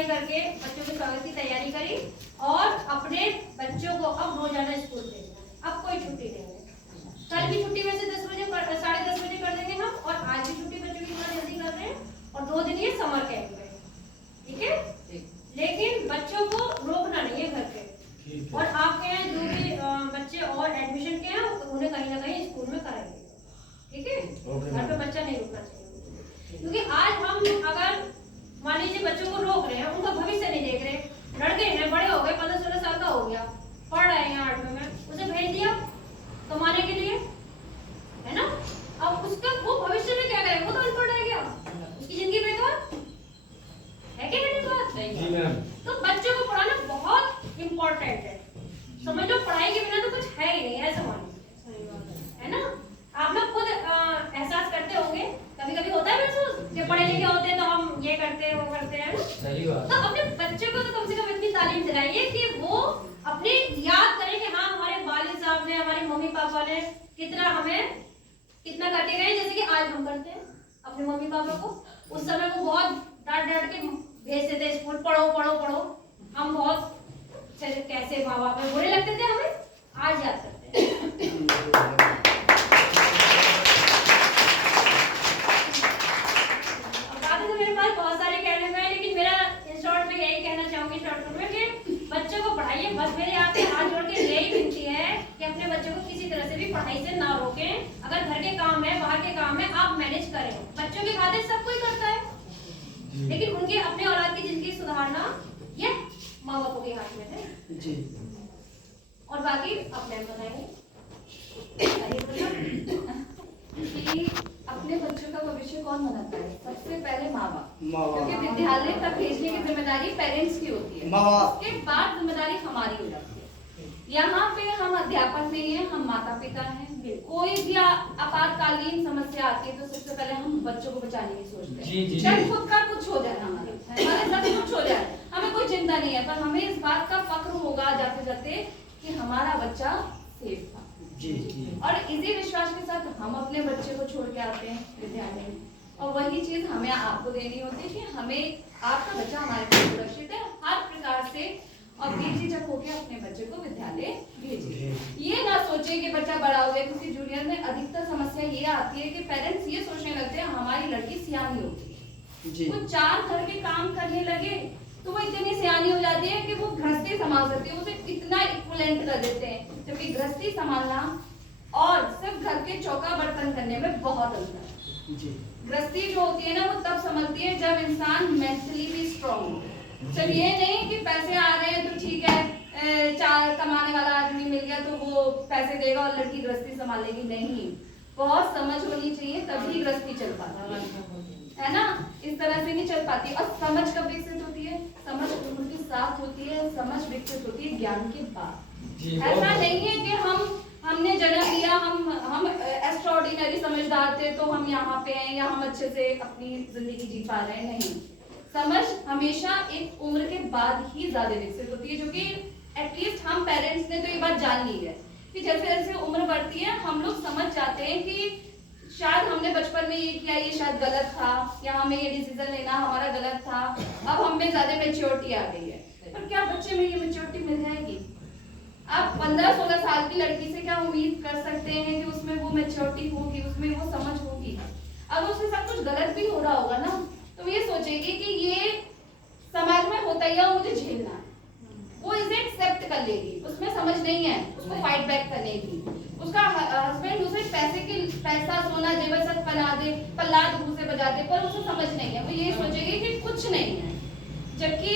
सफाई करके बच्चों के स्वागत की तैयारी करी और अपने बच्चों को अब रोजाना स्कूल भेजना। अब कोई छुट्टी नहीं है। कल भी छुट्टी वैसे 10 बजे 10:30 बजे कर देंगे हम, और आज भी छुट्टी बच्चों की थोड़ा जल्दी कर रहे हैं, और 2 दिन ये समर कैंप है, ठीक है। लेकिन बच्चों को रोकना नहीं है घर पे, और आपके यहाँ जो भी बच्चे और एडमिशन के हैं उन्हें कहीं ना कहीं स्कूल में कराएंगे, ठीक है। घर पे बच्चा नहीं रुकना चाहिए, क्योंकि आज हम अगर मान लीजिए बच्चों को रोक रहे हैं, उनका भविष्य नहीं देख रहे, लड़के हैं बड़े हो गए, 15-16 साल का हो गया, पढ़ रहे हैं 8वीं में, उसे भेज दिया कमाने के लिए, है ना। अब उसका वो भविष्य में क्या करेगा, वो तो अनपढ़ रह गया, उसकी जिंदगी बेकार है कि नहीं बात। तो बच्चों को पढ़ाना बहुत इम्पोर्टेंट है, समझ लो। पढ़ाई के बिना तो कुछ है ही नहीं, ऐसा मान है ना। आप लोग खुद एहसास करते होंगे, कभी कभी होता है महसूस कि पढ़े लिखे होते हैं तो हम ये करते हैं वो करते हैं, सही बात। तो अपने बच्चे को तो कम से कम इतनी तालीम दिलाइए कि वो अपने याद करें कि हाँ हमारे वालिद साहब ने, हमारे मम्मी पापा ने कितना करके गए, जैसे कि आज हम करते हैं अपने मम्मी पापा को। उस समय वो बहुत डांट के भेजते थे स्कूल, पढ़ो पढ़ो पढ़ो, हम बहुत कैसे माँ बाप में बुरे लगते थे, हमें आज याद करते हैं। मेरे पास बहुत सारे कहने में, लेकिन मेरा इन शॉर्ट में यही कहना चाहूंगी शॉर्ट में कि बच्चों को पढ़ाइए। बस मेरे आपसे हाथ जोड़ के यही विनती है कि अपने बच्चों को किसी तरह से भी पढ़ाई से ना रोकें। अगर घर के काम है, बाहर के काम है, आप मैनेज करें। बच्चों के खातिर सब कोई करता है, लेकिन उनके अपने औलाद की जिंदगी सुधारना ये माँ बापों के हाथ में है जी। और बाकी अपने बताएंगे कि अपने बच्चों का भविष्य कौन बनाता है? सबसे पहले माँ बाप, क्योंकि विद्यालय तक भेजने की जिम्मेदारी पेरेंट्स की होती है, उसके बाद जिम्मेदारी हमारी हो जाती है। यहाँ पे हम अध्यापक नहीं है, हम माता पिता हैं। कोई भी आपातकालीन समस्या आती है तो सबसे पहले हम बच्चों को बचाने की सोचते हैं, चाहे खुद का कुछ हो जाए, हमारे साथ कुछ हो जाए, हमें कोई चिंता नहीं है, पर हमें इस बात का फक्र होगा जाते जाते कि हमारा बच्चा सेफ था जी। और इसी विश्वास के साथ हम अपने बच्चे को छोड़ के आते हैं विद्यालय में, और वही चीज हमें आपको देनी होती है कि हमें आपका बच्चा हमारे पास सुरक्षित है हर प्रकार से, और बेझिझक होकर अपने बच्चे को विद्यालय भेजें। ये ना सोचे कि बच्चा बड़ा हो गया, क्योंकि जूनियर में अधिकतर समस्या ये आती है कि पेरेंट्स ये सोचने लगते हैं हमारी लड़की सियानी होगी, वो 4 घर के काम करने लगे तो वो इतनी सियानी हो जाती है कि वो गृहस्थी संभाल सकती है, उसे इतना इक्विवेलेंट कर देते हैं, जबकि गृहस्थी संभालना और सिर्फ घर के चौका बर्तन करने में बहुत अंतर है। गृहस्थी जो होती है ना वो तब संभलती है जब इंसान मेंटली भी स्ट्रांग हो। सिर्फ ये नहीं कि पैसे आ रहे हैं तो ठीक है, 4 कमाने वाला आदमी मिल गया तो वो पैसे देगा और लड़की गृहस्थी संभालेगी, नहीं। बहुत समझ होनी चाहिए तभी गृहस्थी चल पाती है ना, इस तरह से नहीं चल पाती। और समझ कब विकसित होती है? समझ उम्र के साथ होती है, समझ विकसित होती है ज्ञान के बाद। ऐसा नहीं है कि हमने जन्म लिया, हम एक्स्ट्राऑर्डिनरी समझदार थे तो हम यहाँ पे हैं या हम अच्छे से अपनी जिंदगी जी पा रहे हैं, नहीं। समझ हमेशा एक उम्र के बाद ही ज्यादा विकसित होती है, जो कि एटलीस्ट हम पेरेंट्स ने तो ये बात जान ली है कि जैसे जैसे उम्र बढ़ती है हम लोग समझ जाते हैं कि शायद हमने बचपन में ये किया, ये शायद गलत था, या हमें ये डिसीजन लेना हमारा गलत था, अब हमें ज्यादा मैच्योरिटी आ गई है। पर क्या बच्चे में ये मैच्योरिटी मिल जाएगी? आप 15-16 साल की लड़की से क्या उम्मीद कर सकते हैं कि उसमें वो मैच्योरिटी होगी, उसमें वो समझ होगी? अब उससे सब कुछ गलत भी हो रहा होगा ना, तो ये सोचेगी कि ये समाज में होता ही है, मुझे झेलना है, वो इसे एक्सेप्ट कर लेगी। उसमें समझ नहीं है उसको फाइट बैक करने की। उसका हस्बैंड उसे पैसा सोना जेवर सब बना दे, पल्लाद मुंह से बजा दे, पर उसे समझ नहीं है, वो ये सोचेगी कि कुछ नहीं है। जबकि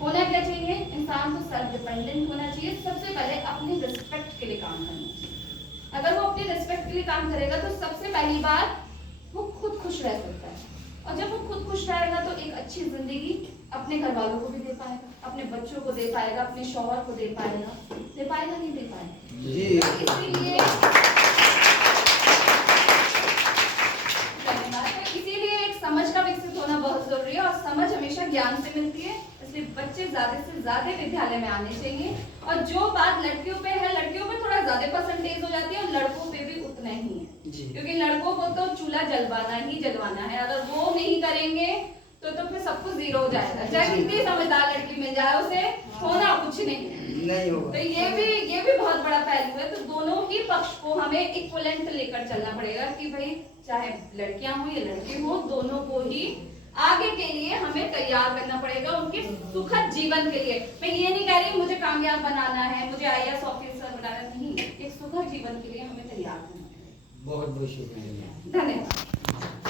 होना क्या चाहिए? इंसान को सेल्फ डिपेंडेंट होना चाहिए, सबसे पहले अपनी रिस्पेक्ट के लिए काम करना चाहिए। अगर वो अपनी रिस्पेक्ट के लिए काम करेगा तो सबसे पहली बार वो खुद खुश रह सकता है, और जब वो खुद खुश रहेगा तो एक अच्छी जिंदगी अपने घर वालों को भी दे पाएगा, अपने बच्चों को दे पाएगा, अपने शौहर को दे पाएगा नहीं दे पाएगा जी। इसीलिए एक समझ का विकसित होना बहुत जरूरी है, और समझ हमेशा ज्ञान से मिलती है, इसलिए बच्चे ज्यादा से ज्यादा विद्यालय में आने चाहिए। और जो बात लड़कियों पे है, लड़कियों पे थोड़ा ज्यादा परसेंटेज हो जाती है और लड़कों पे भी उतना ही है, क्योंकि लड़कों को तो चूल्हा जलवाना है, अगर वो नहीं करेंगे तो फिर सब कुछ जीरो हो जाएगा, चाहे कितनी समझदार लड़की मिल जाए उसे होना कुछ नहीं होगा। तो ये भी बहुत बड़ा पहलू है। तो दोनों ही पक्ष को हमें इक्वलेंट लेकर चलना पड़ेगा कि भाई चाहे लड़कियां हो या लड़के हो, दोनों को ही आगे के लिए हमें तैयार करना पड़ेगा उनके सुखद जीवन के लिए। मैं ये नहीं कह रही मुझे कामयाब बनाना है, मुझे IAS ऑफिसर बनाना नहीं, एक सुखद जीवन के लिए हमें तैयार करना पड़ेगा। बहुत बहुत शुक्रिया। धन्यवाद।